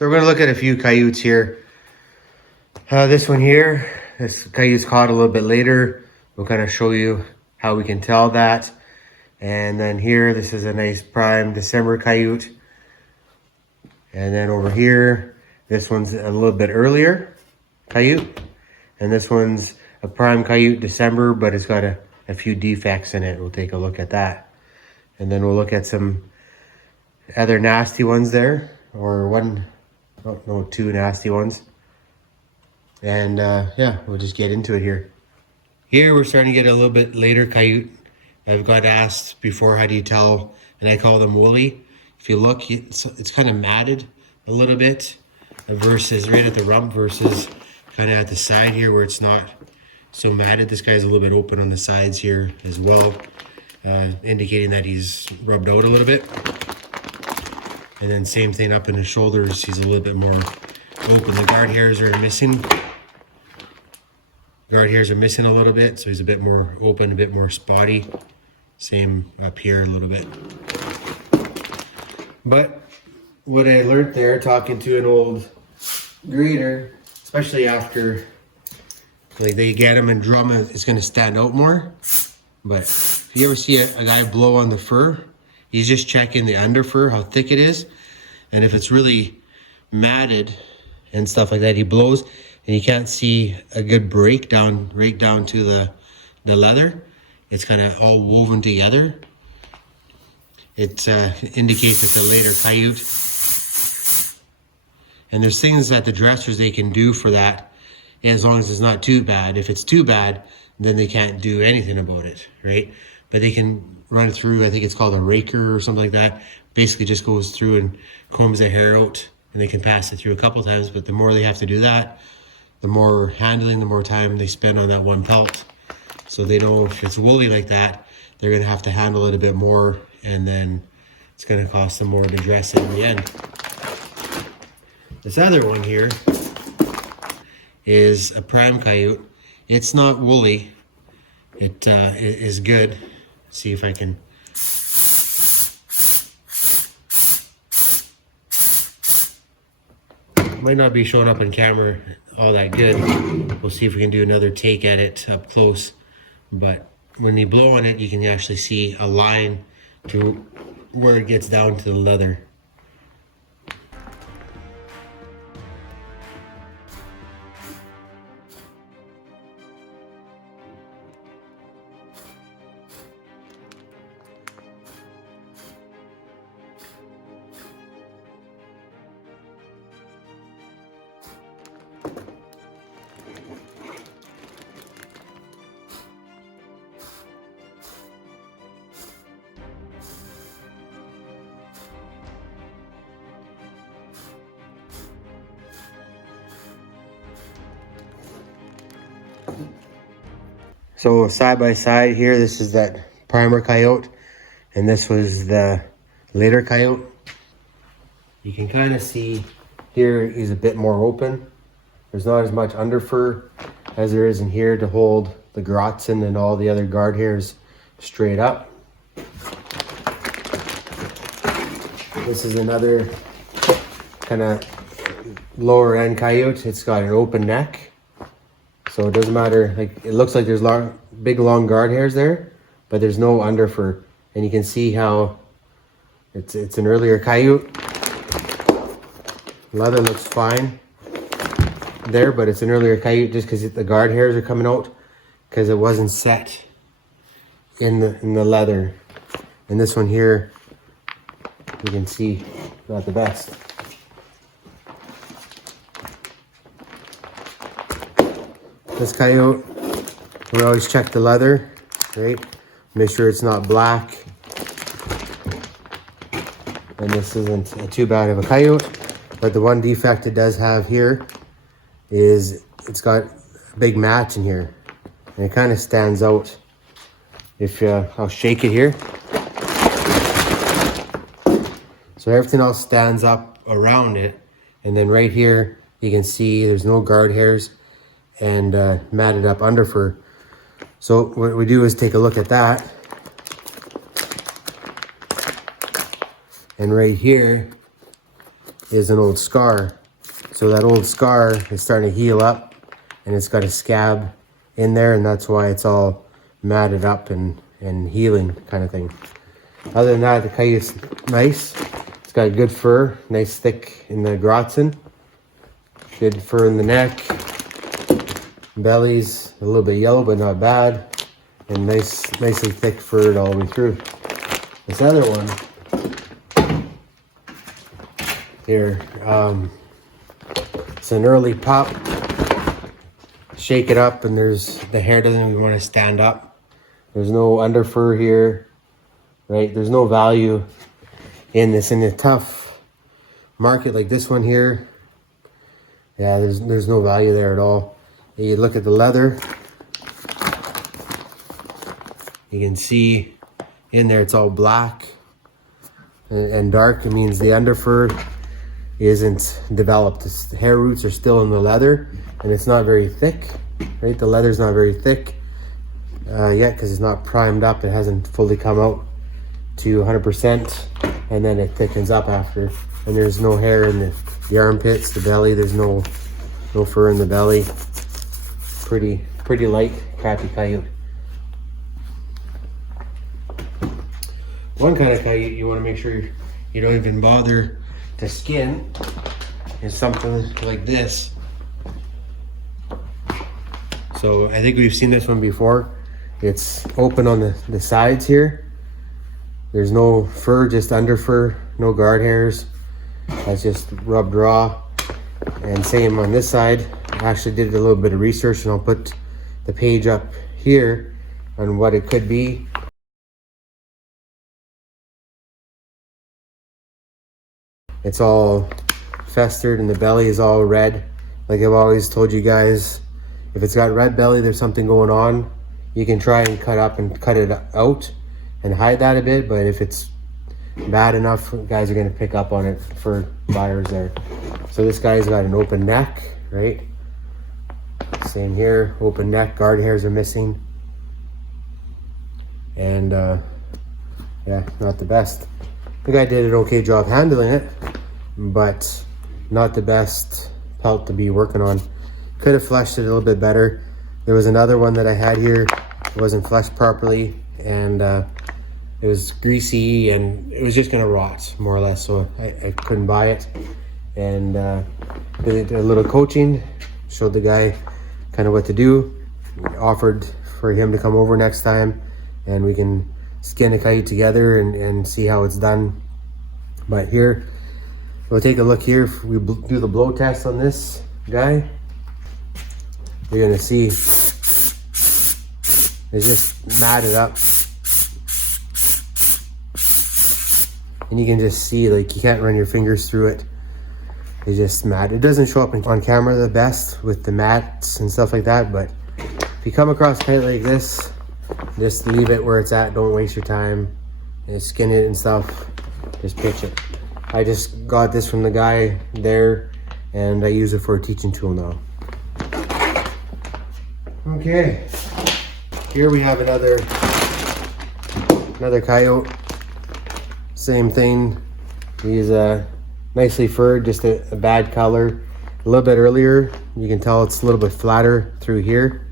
So we're going to look at a few coyotes here. This one here, this coyote's caught a little bit later. We'll kind of show you how we can tell that. And then here, this is a nice prime December coyote. And then over here, this one's a little bit earlier coyote. And this one's a prime coyote December, but it's got a few defects in it. We'll take a look at that. And then we'll look at some other nasty ones there, or two nasty ones. And yeah, we'll just get into it here. Here we're starting to get a little bit later coyote. I've got asked before, how do you tell? And I call them woolly. If you look, it's kind of matted a little bit versus right at the rump versus kind of at the side here where it's not so matted. This guy's a little bit open on the sides here as well, indicating that he's rubbed out a little bit. And then same thing up in the shoulders, he's a little bit more open. The guard hairs are missing. Guard hairs are missing a little bit, so he's a bit more open, a bit more spotty. Same up here a little bit. But what I learned there, talking to an old breeder, especially after like they get him and drum it, it's going to stand out more. But if you ever see a guy blow on the fur, he's just checking the under fur, how thick it is. And if it's really matted and stuff like that, he blows and you can't see a good breakdown right down to the leather. It's kind of all woven together. It indicates it's a later coyote. And there's things that the dressers, they can do for that, as long as it's not too bad. If it's too bad, then they can't do anything about it, right? But they can run it through, I think it's called a raker or something like that. Basically just goes through and combs the hair out, and they can pass it through a couple times. But the more they have to do that, the more handling, the more time they spend on that one pelt. So they know if it's woolly like that, they're gonna have to handle it a bit more, and then it's gonna cost them more to dress it in the end. This other one here is a prime coyote. It's not woolly. It is good. Let's see if I can. Might not be showing up on camera all that good. We'll see if we can do another take at it up close. But when you blow on it, you can actually see a line to where it gets down to the leather. So side by side here, this is that primer coyote, and this was the later coyote. You can kind of see here he's a bit more open. There's not as much under fur as there is in here to hold the grotzen and all the other guard hairs straight up. This is another kind of lower end coyote. It's got an open neck. So it doesn't matter, like it looks like there's big long guard hairs there, but there's no under fur. And you can see how it's an earlier coyote. Leather looks fine there, but it's an earlier coyote just because the guard hairs are coming out because it wasn't set in the leather. And this one here, you can see, not the best. This coyote, we always check the leather, right? Make sure it's not black. And this isn't too bad of a coyote, but the one defect it does have here is it's got a big match in here. And it kind of stands out. If I'll shake it here. So everything else stands up around it. And then right here, you can see there's no guard hairs and matted up under fur. So what we do is take a look at that. And right here, is an old scar. So that old scar is starting to heal up, and it's got a scab in there, and that's why it's all matted up and healing kind of thing. Other than that, the coyote's nice. It's got good fur, nice thick in the grotzen. Good fur in the neck. Belly's a little bit yellow, but not bad. And nicely thick furred all the way through. This other one here, it's an early pup. Shake it up, and the hair doesn't even want to stand up. There's no under fur here, right? There's no value in this. In a tough market like this one here, yeah, there's no value there at all. You look at the leather, you can see in there it's all black and dark. It means the under fur isn't developed. The hair roots are still in the leather, and it's not very thick, right? The leather's not very thick yet because it's not primed up. It hasn't fully come out to 100%, and then it thickens up after. And there's no hair in the armpits, the belly. There's no fur in the belly. Pretty light, crappy coyote. One kind of coyote you want to make sure you don't even bother to skin is something like this. So I think we've seen this one before. It's open on the sides here. There's no fur, just under fur, no guard hairs. That's just rubbed raw. And same on this side. I actually did a little bit of research, and I'll put the page up here on what it could be. It's all festered, and the belly is all red. Like I've always told you guys, if it's got red belly, there's something going on. You can try and cut it out and hide that a bit, but if it's bad enough, guys are going to pick up on it for buyers there. So this guy's got an open neck, right? Same here, open neck, guard hairs are missing. And yeah, not the best. The guy did an okay job handling it, but not the best pelt to be working on. Could have fleshed it a little bit better. There was another one that I had here, it wasn't fleshed properly, and it was greasy, and it was just gonna rot, more or less, so I couldn't buy it. And did a little coaching, showed the guy kind of what to do, offered for him to come over next time, and we can skin a coyote together and see how it's done. But here, we'll take a look here. If we do the blow test on this guy, you're gonna see it's just matted up. And you can just see, like, you can't run your fingers through it. It's just matte. It doesn't show up on camera the best with the mats and stuff like that, but if you come across a coyote like this, just leave it where it's at. Don't waste your time and skin it and stuff. Just pitch it. I just got this from the guy there, and I use it for a teaching tool now. Okay, here we have another coyote. Same thing. He's nicely furred, just a bad color. A little bit earlier, you can tell it's a little bit flatter through here.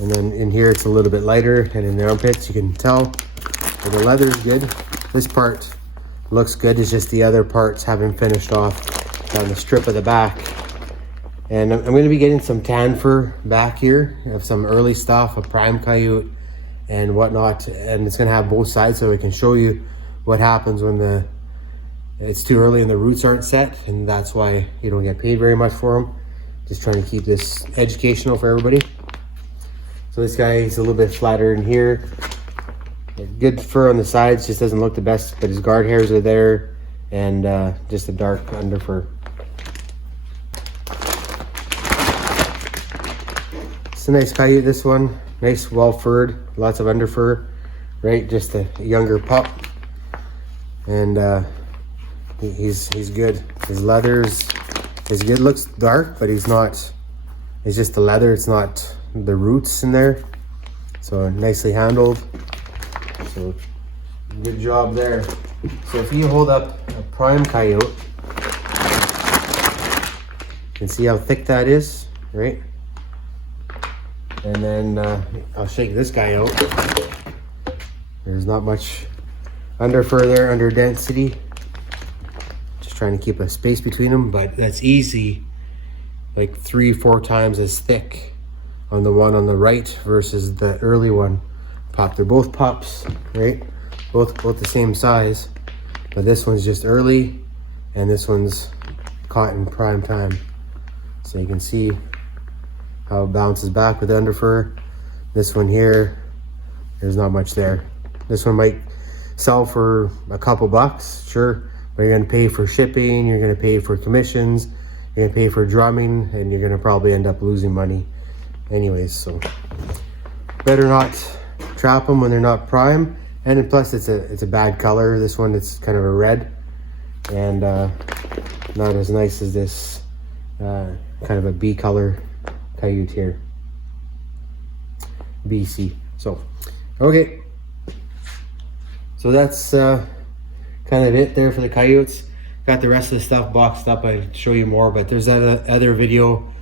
And then in here it's a little bit lighter, and in the armpits you can tell. But the leather's good. This part looks good, it's just the other parts haven't finished off on the strip of the back. And I'm going to be getting some tan fur back here of some early stuff, a prime coyote and whatnot. And it's going to have both sides, so I can show you what happens when it's too early and the roots aren't set. And that's why you don't get paid very much for them. Just trying to keep this educational for everybody. So this guy is a little bit flatter in here. Good fur on the sides, just doesn't look the best, but his guard hairs are there, and just a dark under fur. It's a nice coyote, this one. Nice, well furred, lots of under fur, right? Just a younger pup, and he's good. His leather's is good. Looks dark, but he's not. It's just the leather. It's not the roots in there. So nicely handled. So good job there. So if you hold up a prime coyote. You can see how thick that is, right? And then I'll shake this guy out. There's not much under fur there, under density. Just trying to keep a space between them, but that's easy. Like 3-4 times as thick on the one on the right versus the early one. Pup. They're both pups, right? Both the same size, but this one's just early, and this one's caught in prime time. So you can see how it bounces back with the under fur. This one here, there's not much there. This one might sell for a couple bucks, sure, but you're gonna pay for shipping, you're gonna pay for commissions, you're gonna pay for drumming, and you're gonna probably end up losing money anyways. So better not trap them when they're not prime. And plus it's a bad color. This one, it's kind of a red, and not as nice as this kind of a B color coyote here, BC. So okay, so that's kind of it there for the coyotes. Got the rest of the stuff boxed up. I'd show you more, but there's other video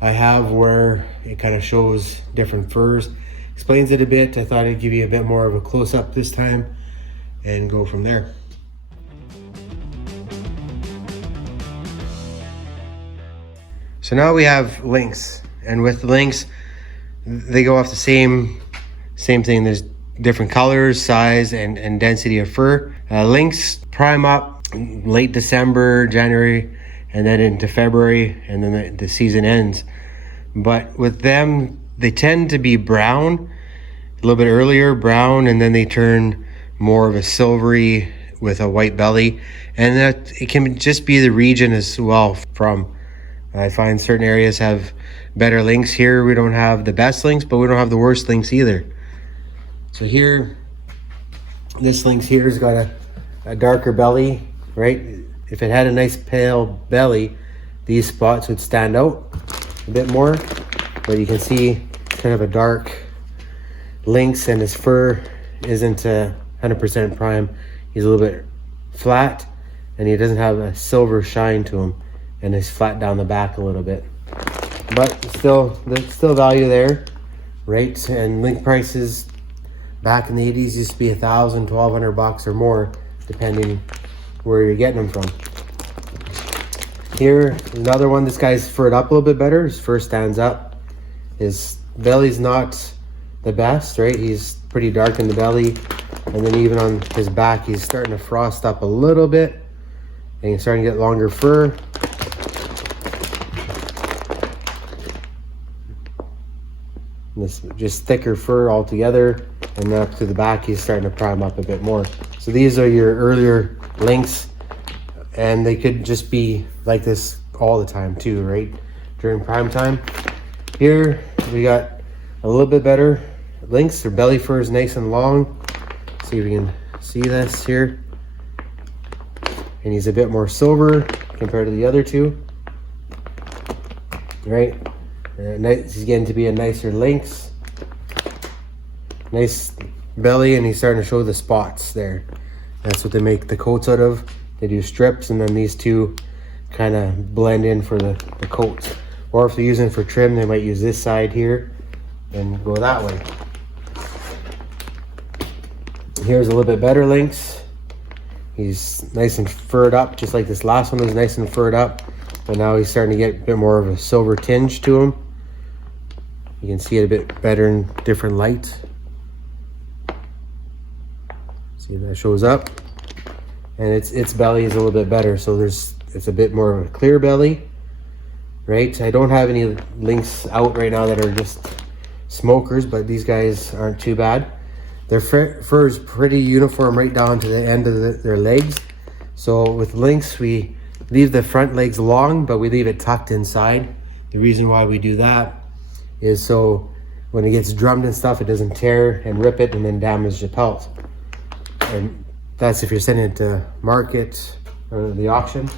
I have where it kind of shows different furs, explains it a bit. I thought I'd give you a bit more of a close-up this time and go from there. So now we have lynx, and with lynx, they go off the same thing. There's different colors, size, and density of fur. Lynx prime up late December, January, and then into February, and then the season ends. But with them, they tend to be brown a little bit earlier, brown, and then they turn more of a silvery with a white belly. And that it can just be the region as well. From I find certain areas have better lynx. Here we don't have the best lynx, but we don't have the worst lynx either. So here, this lynx here has got a darker belly, right? If it had a nice pale belly, these spots would stand out a bit more. But you can see kind of a dark lynx, and his fur isn't 100% prime. He's a little bit flat, and he doesn't have a silver shine to him, and he's flat down the back a little bit. But there's still value there, right? And lynx prices back in the 80s used to be $1,000, $1,200 or more, depending where you're getting them from. Here, another one. This guy's furred up a little bit better. His fur stands up. His belly's not the best, right? He's pretty dark in the belly, and then even on his back, he's starting to frost up a little bit, and he's starting to get longer fur. And this just thicker fur altogether, and up to the back, he's starting to prime up a bit more. So these are your earlier lynx, and they could just be like this all the time too, right? During prime time. Here we got a little bit better lynx. Their belly fur is nice and long. See if you can see this here. And he's a bit more silver compared to the other two, right? He's getting to be a nicer lynx. Nice belly, and he's starting to show the spots there. That's what they make the coats out of. They do strips, and then these two kind of blend in for the coats. Or if they're using for trim, they might use this side here and go that way. Here's a little bit better lynx. He's nice and furred up, just like this last one was nice and furred up, but now he's starting to get a bit more of a silver tinge to him. You can see it a bit better in different light. See, that shows up, and its belly is a little bit better, so it's a bit more of a clear belly, right? I don't have any lynx out right now that are just smokers, but these guys aren't too bad. Their fur is pretty uniform right down to the end of their legs. So with lynx, we leave the front legs long, but we leave it tucked inside. The reason why we do that is so when it gets drummed and stuff, it doesn't tear and rip it and then damage the pelt. And that's if you're sending it to market or the auction.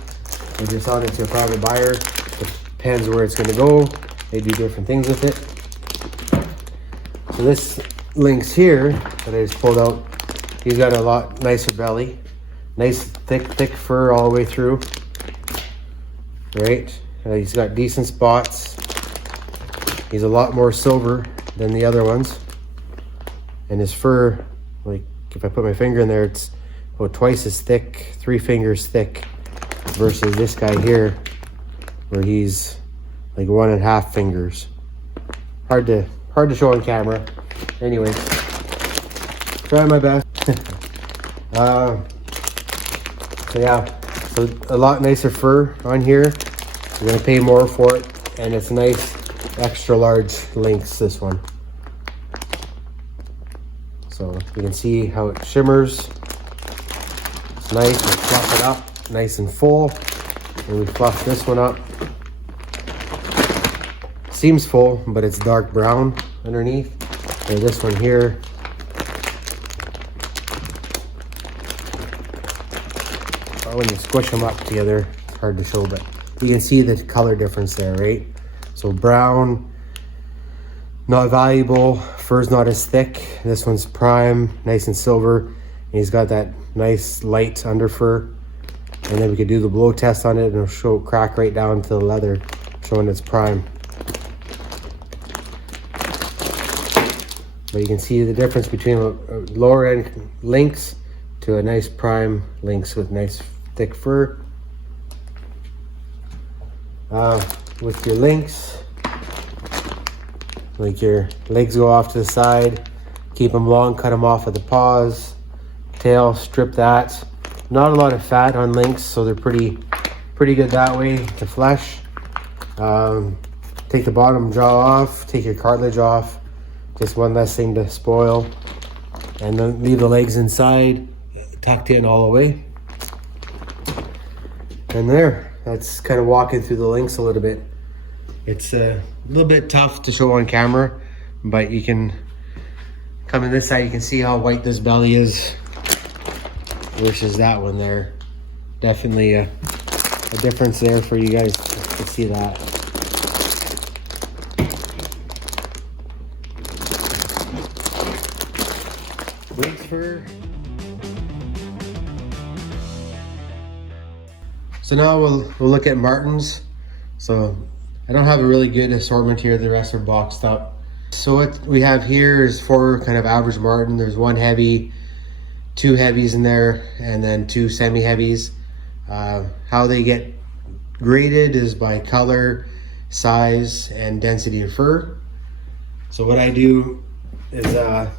If you're selling it to a private buyer, it depends where it's gonna go. They do different things with it. So this lynx here that I just pulled out, he's got a lot nicer belly, Nice thick fur all the way through. Right? He's got decent spots. He's a lot more silver than the other ones. And his fur, like if I put my finger in there, it's about twice as thick, 3 fingers thick, versus this guy here, where he's like 1.5 fingers. Hard to show on camera. Anyway, try my best. So yeah, so a lot nicer fur on here. You're gonna pay more for it, and it's nice extra large lynx, this one. So you can see how it shimmers. It's nice. We fluff it up nice and full, and we fluff this one up. Seems full, but it's dark brown underneath. And this one here, when you squish them up together, it's hard to show, but you can see the color difference there, right? So brown, not valuable, fur's not as thick. This one's prime, nice and silver, and he's got that nice light under fur. And then we could do the blow test on it, and it'll show crack right down to the leather, showing it's prime. But you can see the difference between a lower end lynx to a nice prime lynx with nice thick fur. With your lynx, like your legs go off to the side, keep them long, cut them off at the paws, tail, strip that. Not a lot of fat on lynx, so they're pretty good that way. The flesh, take the bottom jaw off, take your cartilage off, just one less thing to spoil, and then leave the legs inside, tucked in all the way. And there, that's kind of walking through the lynx a little bit. It's a little bit tough to show on camera, but you can come in this side, you can see how white this belly is versus that one there. Definitely a difference there for you guys to see that. Lynx fur. So now we'll look at Martens. So I don't have a really good assortment here. The rest are boxed up. So what we have here is 4 kind of average Marten. There's 1 heavy, 2 heavies in there, and then 2 semi-heavies. How they get graded is by color, size, and density of fur. So what I do is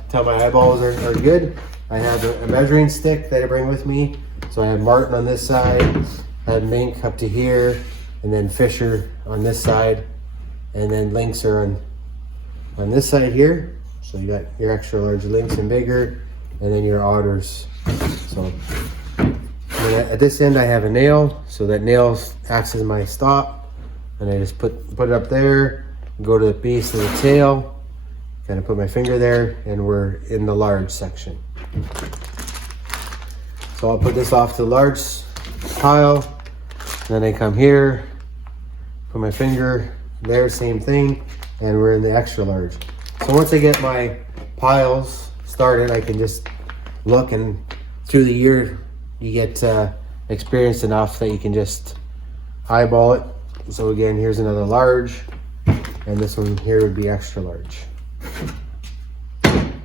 till my eyeballs are good, I have a measuring stick that I bring with me. So I have Marten on this side, I have mink up to here, and then Fisher on this side, and then lynx are on this side here. So you got your extra large lynx and bigger, and then your otters. So at this end I have a nail, so that nail acts as my stop, and I just put it up there, go to the base of the tail, kind of put my finger there, and we're in the large section. So I'll put this off to the large pile, then I come here, put my finger there, same thing, and we're in the extra large. So once I get my piles started, I can just look, and through the year you get experienced enough that you can just eyeball it. So again, here's another large, and this one here would be extra large.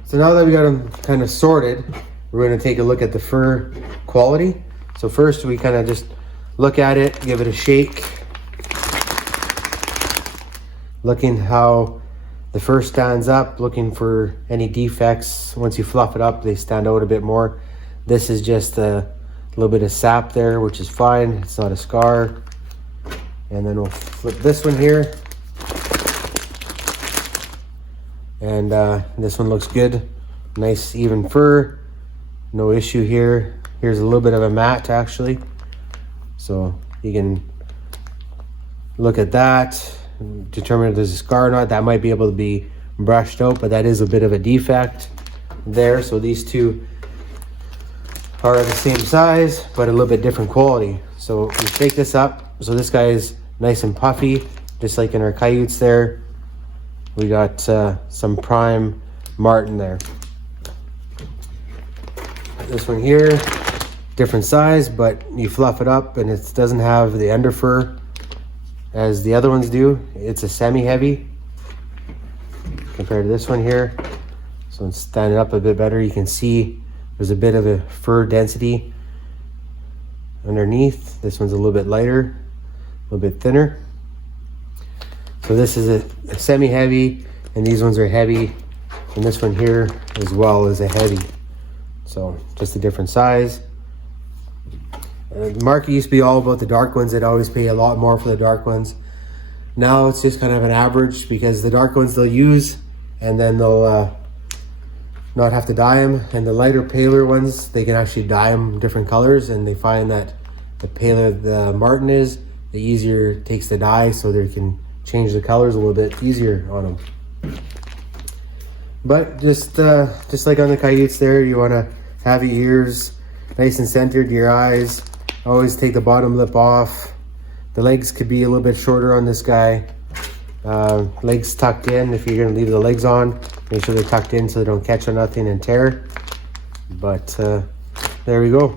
So now that we got them kind of sorted, we're going to take a look at the fur quality. So first we kind of just look at it, give it a shake, looking how the fur stands up, looking for any defects. Once you fluff it up, they stand out a bit more. This is just a little bit of sap there, which is fine. It's not a scar. And then we'll flip this one here. And this one looks good. Nice even fur. No issue here. Here's a little bit of a mat actually. So you can look at that, determine if there's a scar or not. That might be able to be brushed out, but that is a bit of a defect there. So these two are the same size, but a little bit different quality. So we shake this up. So this guy is nice and puffy, just like in our coyotes there. We got some prime Marten there. This one here different size, but you fluff it up and it doesn't have the under fur as the other ones do. It's a semi-heavy compared to this one here. So it's standing up a bit better. You can see there's a bit of a fur density underneath. This one's a little bit lighter, a little bit thinner. So this is a semi-heavy, and these ones are heavy, and this one here as well is a heavy. So just a different size. The market used to be all about the dark ones. They'd always pay a lot more for the dark ones. Now it's just kind of an average, because the dark ones they'll use and then they'll not have to dye them, and the lighter, paler ones, they can actually dye them different colors, and they find that the paler the Marten is, the easier it takes to dye, so they can change the colors a little bit easier on them. But just like on the Coyotes there, you want to have your ears nice and centered, your eyes. Always take the bottom lip off. The legs could be a little bit shorter on this guy. Legs tucked in. If you're going to leave the legs on, make sure they're tucked in so they don't catch on nothing and tear. But there we go.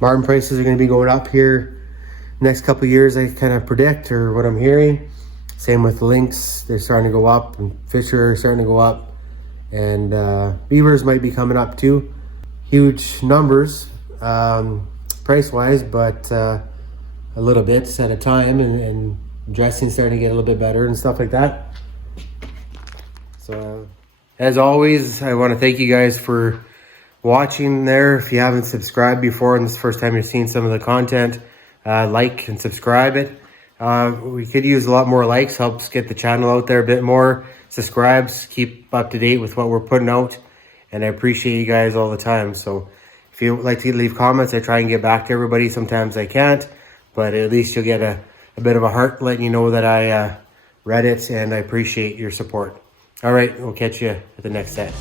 Marten prices are going to be going up here next couple of years, I kind of predict, or what I'm hearing. Same with lynx. They're starting to go up, and fish are starting to go up, and beavers might be coming up too. Huge numbers price wise, but a little bit at a time, and dressing starting to get a little bit better and stuff like that. So as always, I want to thank you guys for watching there. If you haven't subscribed before and this is the first time you're seeing some of the content, like and subscribe it. We could use a lot more likes, helps get the channel out there a bit more. Subscribes, keep up to date with what we're putting out, and I appreciate you guys all the time. So if you would like to leave comments, I try and get back to everybody. Sometimes I can't, but at least you'll get a bit of a heart letting you know that I read it, and I appreciate your support. All right, we'll catch you at the next set.